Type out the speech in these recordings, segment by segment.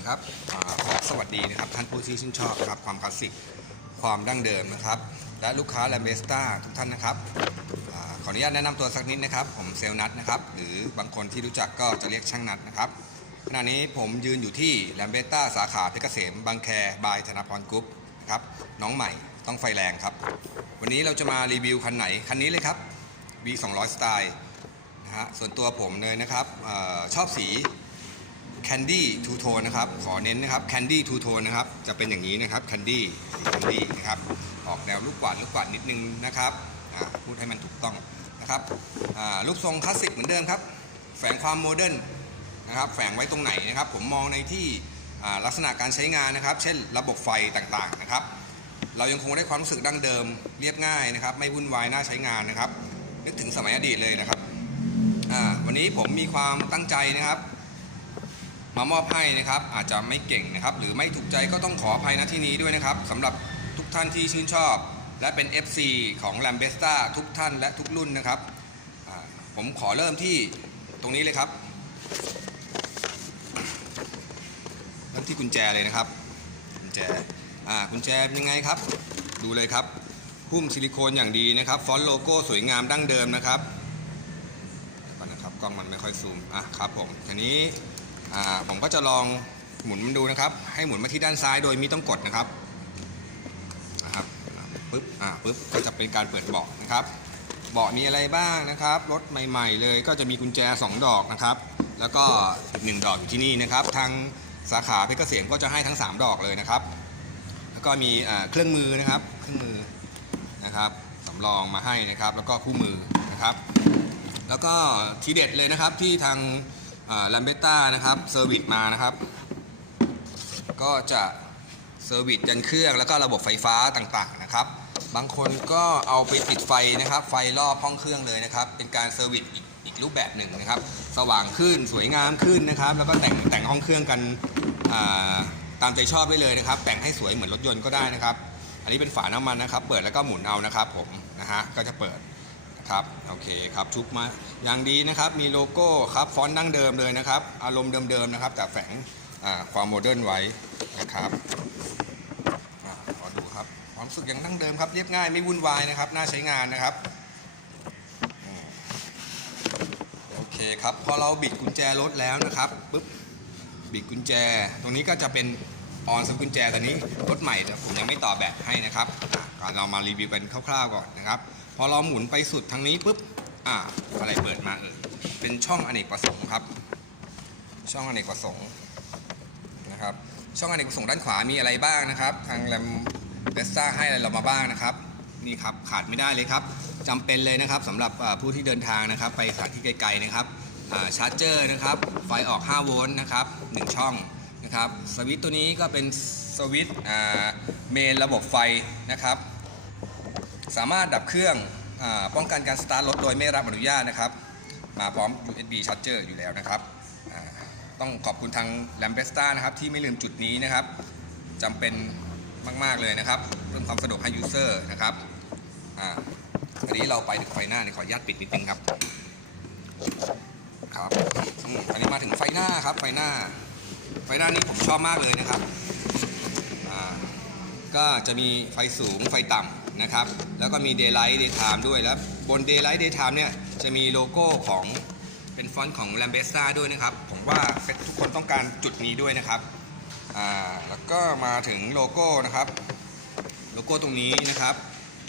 นะครับอขอสวัสดีนะครับท่านผู้ที่ชื่นชอบนะครับความคลาสสิกความดั้งเดิมนะครับ และลูกค้าแลมเบสต้าทุกท่านนะครับอขออนุญาตแนะนำตัวสักนิดนะครับ ผมเซลนัทนะครับ หรือบางคนที่รู้จักก็จะเรียกช่างนัทนะครับขณะนี้ผมยืนอยู่ที่แลมเบสต้าสาขาเพชรเกษมบางแคบายธนาพรกรุ๊ปนะครับน้องใหม่ต้องไฟแรงครับ วันนี้เราจะมารีวิวคันไหน คันนี้เลยครับ V 2 0 0สไตล์นะฮะส่วนตัวผมเลยนะครับอชอบสี Candy Two Tone นะครับ ขอเน้นนะครับ Candy Two Tone นะครับ จะเป็นอย่างนี้นะครับ Candy สี Candy นะครับ ออกแนวลูกกวาดลูกกวาดนิดนึงนะครับพูดให้มันถูกต้องนะครับอ่ารูปทรงคลาสสิกเหมือนเดิมครับ แฝงความโมเดิร์นนะครับ แฝงไว้ตรงไหนนะครับ ผมมองในที่ลักษณะการใช้งานนะครับ เช่นระบบไฟต่างๆนะครับ เรายังคงได้ความรู้สึกดั้งเดิม เรียบง่ายนะครับ ไม่วุ่นวายน่าใช้งานนะครับ นึกถึงสมัยอดีตเลยนะครับวันนี้ผมมีความตั้งใจนะครับ มามอบให้นะครับ อาจจะไม่เก่งนะครับ หรือไม่ถูกใจก็ต้องขออภัยณที่นี้ด้วยนะครับสำหรับทุกท่านที่ชื่นชอบ และเป็น FC ของ l a m b e s t a ทุกท่านและทุกรุ่นนะครับผมขอเริ่มที่ตรงนี้เลยครับเริ่มที่กุญแจเลยนะครับกุญแจอ่ากุญแจเป็นยังไงครับ ดูเลยครับหุ้มซิลิโคนอย่างดีนะครับ ฟอนต์โลโก้สวยงามดั้งเดิมนะครับก่อนนะครับกล้องมันไม่ค่อยซูมอะครับผมทีนี้ อ่าผมก็จะลองหมุนมันดูนะครับ ให้หมุนมาที่ด้านซ้ายโดยไม่ต้องกดนะครับนะครับปึ๊บอ่าปึ๊บก็จะเป็นการเปิดเบาะนะครับ เบาะมีอะไรบ้างนะครับ รถใหม่ ๆ เลยก็จะมีกุญแจ 2 ดอกนะครับ แล้วก็อีกหนึ่งดอกอยู่ที่นี่นะครับ ทางสาขาเพชรเกษมก็จะให้ทั้ง 3 ดอกเลยนะครับ แล้วก็มีเครื่องมือนะครับ เครื่องมือนะครับสำรองมาให้นะครับ แล้วก็คู่มือนะครับ แล้วก็ทีเด็ดเลยนะครับที่ทาง ลัมเบต้านะครับเซอร์วิสมานะครับ ก็จะเซอร์วิสยันเครื่องแล้วก็ระบบไฟฟ้าต่างๆนะครับ บางคนก็เอาไปติดไฟนะครับ ไฟรอบห้องเครื่องเลยนะครับ เป็นการเซอร์วิสอีกอีกรูปแบบหนึ่งนะครับ สว่างขึ้นสวยงามขึ้นนะครับ แล้วก็แต่งแต่งห้องเครื่องกันาตามใจชอบได้เลยนะครับ แต่งให้สวยเหมือนรถยนต์ก็ได้นะครับ อันนี้เป็นฝาน้ำมันนะครับ เปิดแล้วก็หมุนเอานะครับ ผมนะฮะก็จะเปิด ครับโอเคครับชุบมาอย่างดีนะครับมีโลโก้ครับฟอนต์ดั้งเดิมเลยนะครับ อารมณ์เดิมๆนะครับ แต่แฝงความโมเดิร์นไว้นะครับอาขอดูครับความรู้สึกยังดั้งเดิมครับเรียบง่ายไม่วุ่นวายนะครับน่าใช้งานนะครับโอเคครับพอเราบิดกุญแจรถแล้วนะครับปุ๊บบิดกุญแจ ตรงนี้ก็จะเป็นออนสกุญแจตอนนี้รถใหม่แต่ผมยังไม่ต่อแบบให้นะครับเรามารีวิวกันคร่าวๆก่อนนะครับ อเราหมุนไปสุดทางนี้ปุ๊บอ่าอะไรเปิดมาเออเป็นช่องอเนกประสงค์ครับ ช่องอเนกประสงค์นะครับ ช่องอเนกประสงค์ด้านขวามีอะไรบ้างนะครับ ทางแรมเบสซ่าให้อะไรเรามาบ้างนะครับนี่ครับขาดไม่ได้เลยครับจำเป็นเลยนะครับสำหรับผู้ที่เดินทางนะครับ ไปสถานที่ไกลๆนะครับชาร์จเจอร์นะครับ ไฟออก 5 โวลต์นะครับ 1 ช่องนะครับ สวิตตัวนี้ก็เป็นสวิตเมนระบบไฟนะครับ สามารถดับเครื่องอป้องกันการสตาร์ทรถโดยไม่รับอนุญาตนะครับ มาพร้อม USB charger อยู่แล้วนะครับต้องขอบคุณทาง l a m b e s t a นะครับที่ไม่ลืมจุดนี้นะครับจำเป็นมาก ๆ เลยนะครับ เพิ่มความสะดวกให้ user นะครับอ่าอันนี้เราไปถึงไฟหน้านี่ขออนุญาตปิดนิดนึงครับครับอันนี้มาถึงไฟหน้าครับไฟหน้า ไฟหน้านี้ผมชอบมากเลยนะครับอ่าก็จะมีไฟสูงไฟต่ำ นะครับ แล้วก็มี Daylight Daytime ด้วย แล้วบน Daylight Daytime เนี่ยจะมีโลโก้ของเป็นฟอนต์ของ l a m b e s t a ด้วยนะครับ ผมว่าทุกคนต้องการจุดนี้ด้วยนะครับอ่าแล้วก็มาถึงโลโก้นะครับ โลโก้ตรงนี้นะครับ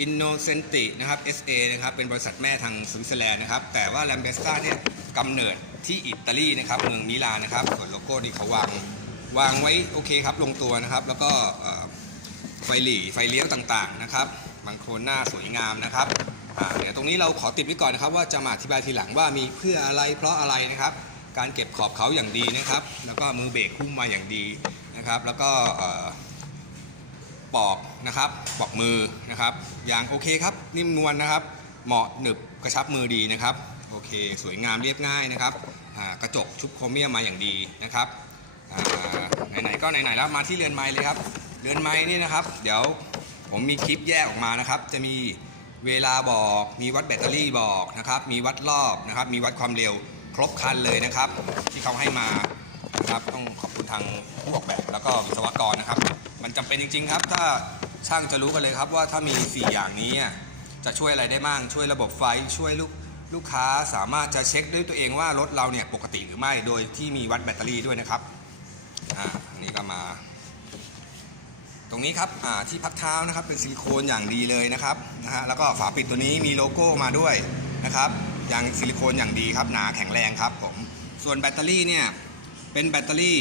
Innocenti นะครับ SA นะครับเป็นบริษัทแม่ทางสวิตเซอร์แลนด์นะครับ แต่ว่า l a m b e s t a เนี่ยกำเนิดที่อิตาลีนะครับเมืองมิลานนะครับ ส่วนโลโก้นี่เขาวางวางไว้โอเคครับลงตัวนะครับ แล้วก็ไฟหลีไฟเลี้ยวต่างๆนะครับ บางโครนหน้าสวยงามนะครับเดี๋ยวตรงนี้เราขอติดไว้ก่อนนะครับว่าจะมาอธิบายทีหลังว่ามีเพื่ออะไรเพราะอะไรนะครับ การเก็บขอบเขาอย่างดีนะครับ แล้วก็มือเบรกคุ้มมาอย่างดีนะครับ แล้วก็ปอกนะครับปอกมือนะครับอย่างโอเคครับ นิ่มนวลนะครับ เหมาะหนึบกระชับมือดีนะครับโอเค สวยงามเรียบง่ายนะครับกระจกชุบโครเมียมมาอย่างดีนะครับไหนๆก็ไหนๆแล้วมาที่เรือนไม้เลยครับเรือนไม้นี่นะครับ เดี๋ยว ผมมีคลิปแยกออกมานะครับ จะมีเวลาบอก มีวัดแบตเตอรี่บอกนะครับ มีวัดรอบนะครับ มีวัดความเร็วครบคันเลยนะครับ ที่เขาให้มานะครับต้องขอบคุณทางผู้ออกแบบแล้วก็วิศวกรนะครับ มันจำเป็นจริง ๆ ครับ ถ้าช่างจะรู้กันเลยครับว่าถ้ามี 4 อย่างนี้จะช่วยอะไรได้บ้างช่วยระบบไฟช่วยลูกลูกค้าสามารถจะเช็คด้วยตัวเองว่ารถเราเนี่ยปกติหรือไม่โดยที่มีวัดแบตเตอรี่ด้วยนะครับอ่าอันนี้ก็มา ตรงนี้ครับที่พักเท้านะครับเป็นซิลิโคนอย่างดีเลยนะครับนะฮะแล้วก็ฝาปิดตัวนี้มีโลโก้มาด้วยนะครับอย่างซิลิโคนอย่างดีครับหนาแข็งแรงครับผมส่วนแบตเตอรี่เนี่ยเป็นแบตเตอรี่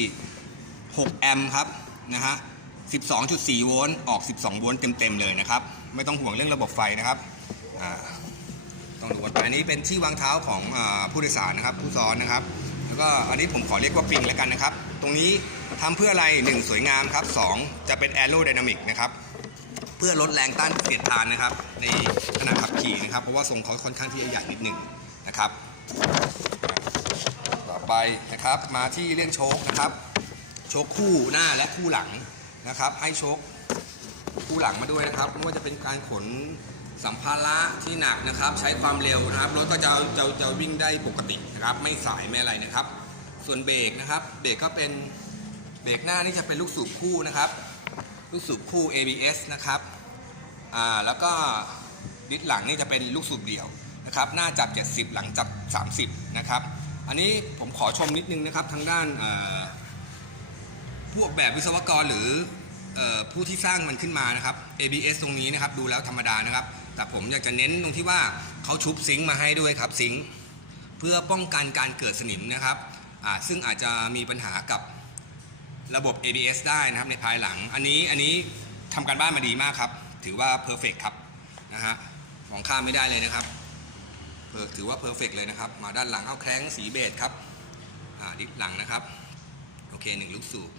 6 แอมป์ครับนะฮะ 12.4 โวลต์ออก 12 โวลต์เต็มๆเลยนะครับ ไม่ต้องห่วงเรื่องระบบไฟนะครับต้องดูกันไปอันนี้เป็นที่วางเท้าของอผู้โดยสารนะครับ ผู้ซ้อนนะครับ แล้วก็อันนี้ผมขอเรียกว่าปิงแล้วกันนะครับ ตรงนี้ ทำเพื่ออะไร 1 สวยงามครับ 2 จะเป็นแอโร d y นามิกนะครับเพื่อลดแรงต้านเสียดทานนะครับ ในขณะขับขี่นะครับ เพราะว่าทรงเขาค่อนข้างที่จะใหญ่นิดหนึ่งนะครับ ต่อไปนะครับมาที่เรื่องโชคนะครับ โชคคู่หน้าและคู่หลังนะครับ ให้โชคคู่หลังมาด้วยนะครับไม่ว่าจะเป็นการขนสัมภาระที่หนักนะครับ ใช้ความเร็วนะครับรถก็จะจะจะวิ่งได้ปกตินะครับ ไม่สายไม่อะไรนะครับ ส่วนเบรกนะครับ เบรกก็เป็น เบรกหน้านี่จะเป็นลูกสูบคู่นะครับ ลูกสูบคู่ ABS นะครับอ่าแล้วก็ดิสหลังนี่จะเป็นลูกสูบเดี่ยวนะครับ หน้าจับ 70 หลังจับ 30 นะครับ อันนี้ผมขอชมนิดนึงนะครับทางด้านเอ่อผู้ออกแบบวิศวกรหรืออผู้ที่สร้างมันขึ้นมานะครับ ABS ตรงนี้นะครับดูแล้วธรรมดานะครับ แต่ผมอยากจะเน้นตรงที่ว่าเขาชุบซิงค์มาให้ด้วยครับซิงค์เพื่อป้องกันการเกิดสนิมนะครับซึ่งอาจจะมีปัญหากับ ระบบ ABS ได้นะครับในภายหลัง อันนี้อันนี้ทำการบ้านมาดีมากครับ ถือว่า perfect ครับนะฮะมองข้ามไม่ได้เลยนะครับถือว่า perfect เลยนะครับ มาด้านหลังเอาแครงสีเบจครับอ่าดิฟหลังนะครับ โอเคหนึ่งลูกสูบ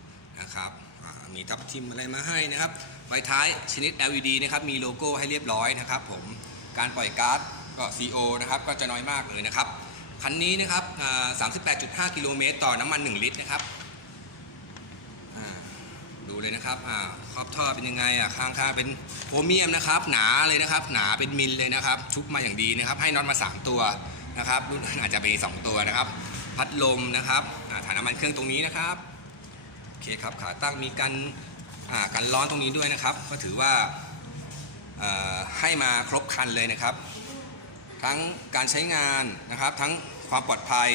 นะครับอ่ามีทับทิมอะไรมาให้นะครับไฟท้ายชนิด LED นะครับมีโลโก้ให้เรียบร้อยนะครับผมการปล่อยก๊าซก็ CO นะครับก็จะน้อยมากเลยนะครับคันนี้นะครับอ่า38.5 กิโลเมตรต่อน้ำมัน 1 ลิตรนะครับ ดูเลยนะครับอ่าขอบท่อเป็นยังไงอะข้างๆเป็นโครเมียมนะครับ หนาเลยนะครับ หนาเป็นมิลเลยนะครับ ชุบมาอย่างดีนะครับ ให้น็อตมา 3 ตัวนะครับรุ่นอาจจะเป็น2ตัวนะครับ พัดลมนะครับอ่าถ่านน้ำมันเครื่องตรงนี้นะครับโอเคครับขาตั้งมีกันอ่ากันร้อนตรงนี้ด้วยนะครับ ก็ถือว่าให้มาครบคันเลยนะครับ ทั้งการใช้งานนะครับ ทั้งความปลอดภัย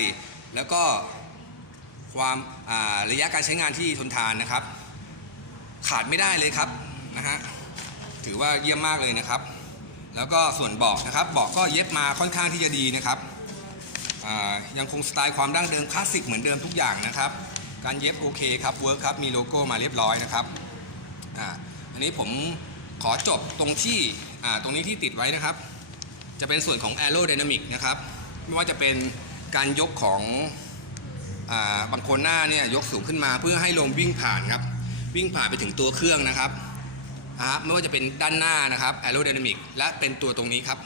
แล้วก็ความาระยะการใช้งานที่ทนทานนะครับ ขาดไม่ได้เลยครับนะฮะถือว่าเยี่ยมมากเลยนะครับ แล้วก็ส่วนเบาะนะครับเบาะก็เย็บมาค่อนข้างที่จะดีนะครับยังคงสไตล์ความดั้งเดิมคลาสสิกเหมือนเดิมทุกอย่างนะครับ การเย็บโอเคครับเวิร์คครับมีโลโก้มาเรียบร้อยนะครับอันนี้ผมขอจบตรงที่ตรงนี้ที่ติดไว้นะครับ จะเป็นส่วนของ Aerodynamic นะครับไม่ว่าจะเป็นการยกของอบางคนหน้าเนี่ยยกสูงขึ้นมาเพื่อให้ลมวิ่งผ่านครับ วิ่งผ่านไปถึงตัวเครื่องนะครับอ่าไม่ว่าจะเป็นด้านหน้านะครับ aerodynamic และเป็นตัวตรงนี้ครับ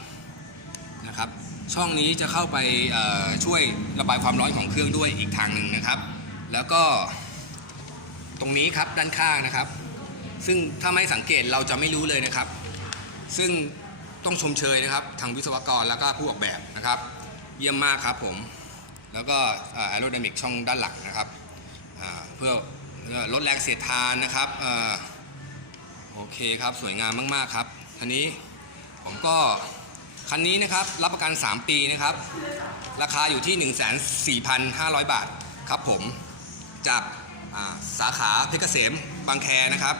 นะครับ ช่องนี้จะเข้าไปช่วยระบายความร้อนของเครื่องด้วยอีกทางหนึ่งนะครับ แล้วก็ตรงนี้ครับด้านข้างนะครับ ซึ่งถ้าไม่สังเกตเราจะไม่รู้เลยนะครับ ซึ่งต้องชมเชยนะครับ ทางวิศวกรแล้วก็ผู้ออกแบบนะครับ เยี่ยมมากครับผม แล้วก็แอโร d y นามิกช่องด้านหลังนะครับเพื่อ ลดแรงเสียดทานนะครับอโอเคครับสวยงามมาก ๆ ครับคันนี้ผมก็คันนี้นะครับรับประกัน 3 ปีนะครับ ราคาอยู่ที่1,4,500 บาทครับผมจากาสาขาเพชรเกษมบางแคนะครับ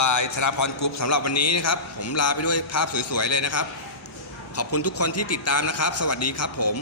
บายธราพรกรุ๊ปสำหรับวันนี้นะครับ ผมลาไปด้วยภาพสวย ๆ เลยนะครับ ขอบคุณทุกคนที่ติดตามนะครับ สวัสดีครับผม